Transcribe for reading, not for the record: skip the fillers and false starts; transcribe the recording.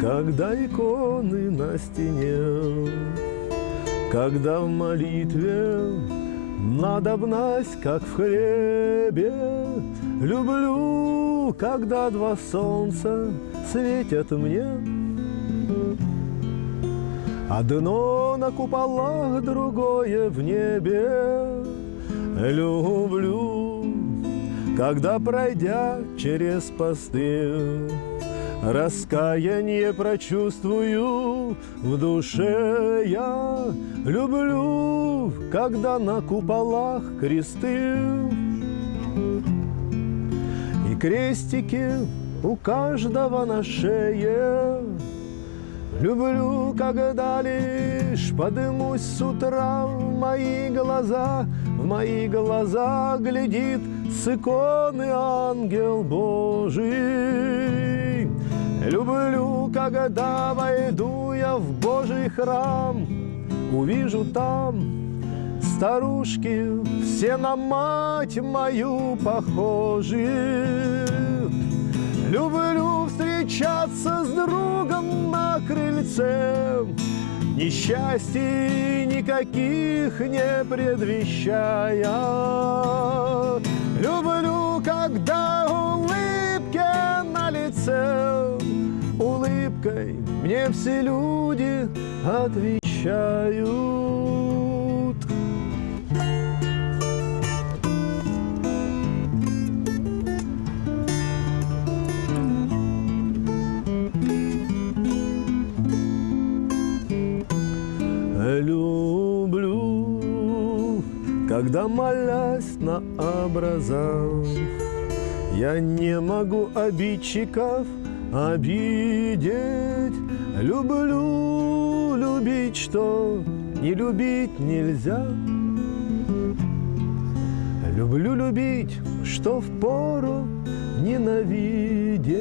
Когда иконы на стене, когда в молитве надобность, как в хлебе. Люблю, когда два солнца светят мне, одно на куполах, другое в небе. Люблю, когда, пройдя через пустыню, раскаяние прочувствую в душе я. Люблю, когда на куполах кресты и крестики у каждого на шее. Люблю, когда лишь подымусь с утра в мои глаза глядит с иконы ангел Божий. Люблю, когда войду я в Божий храм, увижу там старушки, все на мать мою похожи. Люблю встречаться с другом на крыльце, несчастий никаких не предвещая. Люблю, когда улыбки на лице, улыбкой мне все люди отвечают. Люблю, когда, молясь на образа, я не могу обидчиков обидеть. Люблю любить, что не любить нельзя. Люблю любить, что впору ненавидеть.